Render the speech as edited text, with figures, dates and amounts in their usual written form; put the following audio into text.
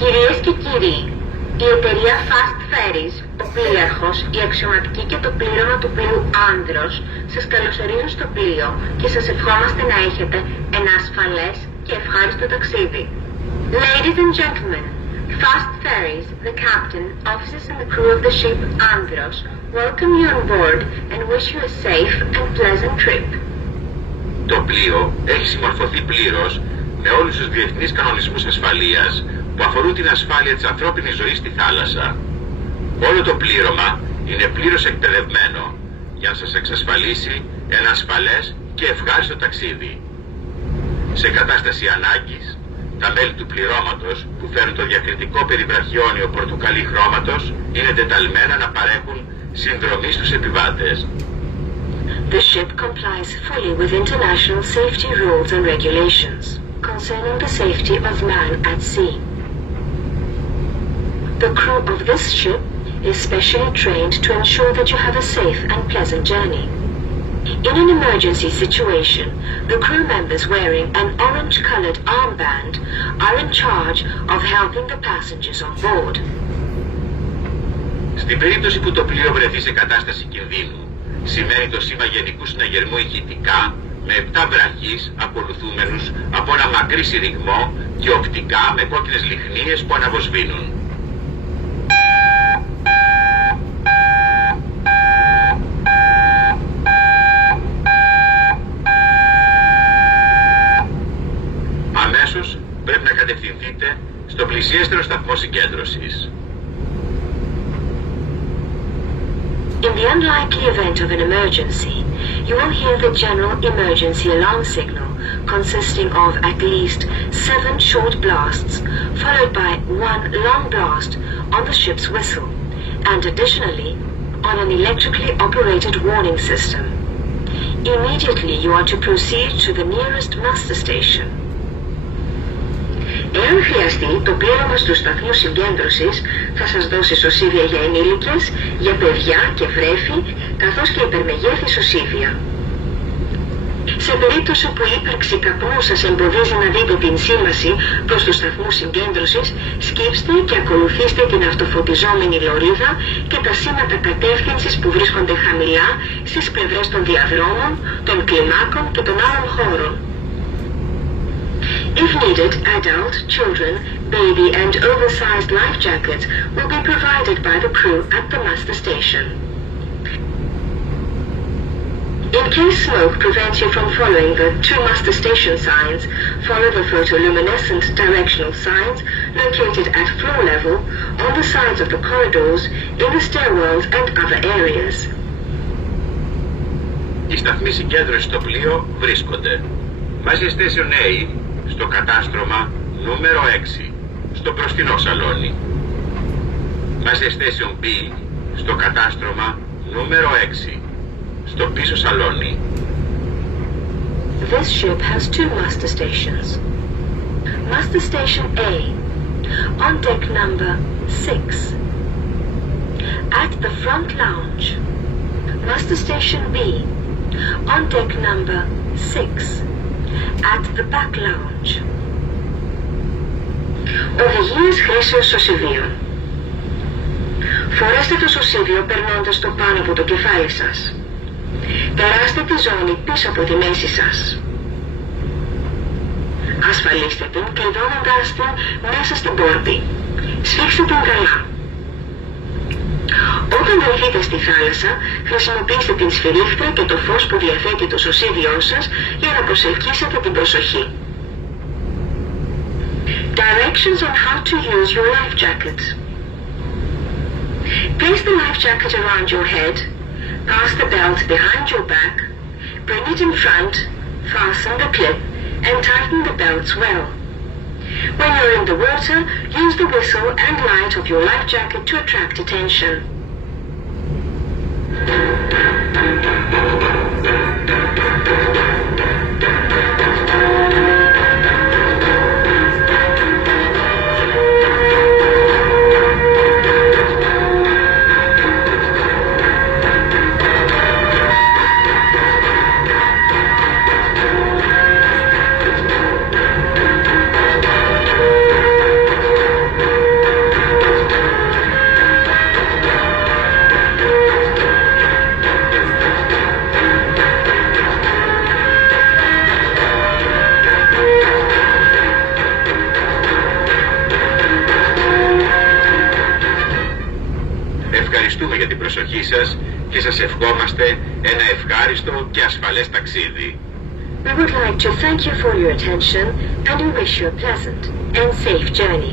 Κυρίες και κύριοι, η εταιρεία Fast Ferries, ο πλοίαρχος, η αξιωματική και το πλήρωμα του πλοίου Άνδρος σας καλωσορίζουν στο πλοίο και σας ευχόμαστε να έχετε ένα ασφαλές και ευχάριστο ταξίδι. Ladies and gentlemen, Fast Ferries, the captain, officers and the crew of the ship Andros welcome you on board and wish you a safe and pleasant trip. Το πλοίο έχει συμμορφωθεί πλήρως με όλους τους διεθνείς κανονισμούς ασφαλείας που αφορούν την ασφάλεια της ανθρώπινης ζωής στη θάλασσα. Όλο το πλήρωμα είναι πλήρως εκπαιδευμένο για να σας εξασφαλίσει ένα ασφαλές και ευχάριστο ταξίδι. Σε κατάσταση ανάγκης, τα μέλη του πληρώματος που φέρουν το διακριτικό περιβραχιόνιο πορτοκαλί χρώματος είναι τεταλμένα να παρέχουν συνδρομή στους επιβάτες. The ship complies fully with international safety rules and regulations concerning the safety of man at sea. The crew of this ship is specially trained to ensure that you have a safe and pleasant journey. In an emergency situation, the crew members wearing an orange-colored armband are in charge of helping the passengers on board. Στην περίπτωση που το πλοίο βρεθεί σε κατάσταση κινδύνου, σημαίνει το σήμα γενικού συναγερμού ηχητικά με 7 βραχείς ακολουθούμενους από ένα μακρύ συρριγμό και οπτικά με κόκκινες λιχνίες που αναβοσβήνουν. Αμέσως πρέπει να κατευθυνθείτε στο πλησιέστερο σταθμό συγκέντρωσης. In the unlikely event of an emergency, you will hear the general emergency alarm signal consisting of at least 7 short blasts, followed by 1 long blast on the ship's whistle, and additionally on an electrically operated warning system. Immediately you are to proceed to the nearest muster station. Εάν χρειαστεί, το πλήρωμα του σταθμού συγκέντρωσης θα σας δώσει σωσίβια για ενήλικες, για παιδιά και βρέφη, καθώς και υπερμεγέθη σωσίβια. Σε περίπτωση που η ύπαρξη καπνού σας εμποδίζει να δείτε την σήμαση προς του σταθμού συγκέντρωσης, σκύψτε και ακολουθήστε την αυτοφωτιζόμενη λωρίδα και τα σήματα κατεύθυνσης που βρίσκονται χαμηλά στις πλευρές των διαδρόμων, των κλιμάκων και των άλλων χώρων. If needed, adult, children, baby and oversized life jackets will be provided by the crew at the muster station. In case smoke prevents you from following the 2 muster station signs, follow the photoluminescent directional signs located at floor level, on the sides of the corridors, in the stairwells and other areas. Οι σταθμοί συγκέντρωσης στο πλοίο βρίσκονται Master Station A στο κατάστρωμα νούμερο 6, στο μπροστινό σαλόνι. Master Station B στο κατάστρωμα νούμερο 6, στο πίσω σαλόνι. This ship has 2 muster stations. Muster Station A, on deck number 6, at the front lounge. Muster Station B, on deck number 6, at the back lounge. Οδηγίες χρήσεως σωσιβίων. Φορέστε το σωσίβιο περνώντας το πάνω από το κεφάλι σας. Περάστε τη ζώνη πίσω από τη μέση σας. Ασφαλίστε την κλειδώνοντας την μέσα στην πόρτη. Σφίξτε την καλά. Όταν βρεθείτε στη θάλασσα, χρησιμοποιήστε την σφυρίχτρα και το φως που διαθέτει το σωσίδιό σας για να προσελκύσετε την προσοχή. Directions on how to use your life jacket. Place the life jacket around your head, pass the belt behind your back, bring it in front, fasten the clip, and tighten the belts well. When you're in the water, use the whistle and light of your life jacket to attract attention. ευχαριστούμε για την προσοχή σας και σας ευχόμαστε ένα ευχάριστο και ασφαλές ταξίδι. We would like to thank you for your attention and we wish you a pleasant and safe journey.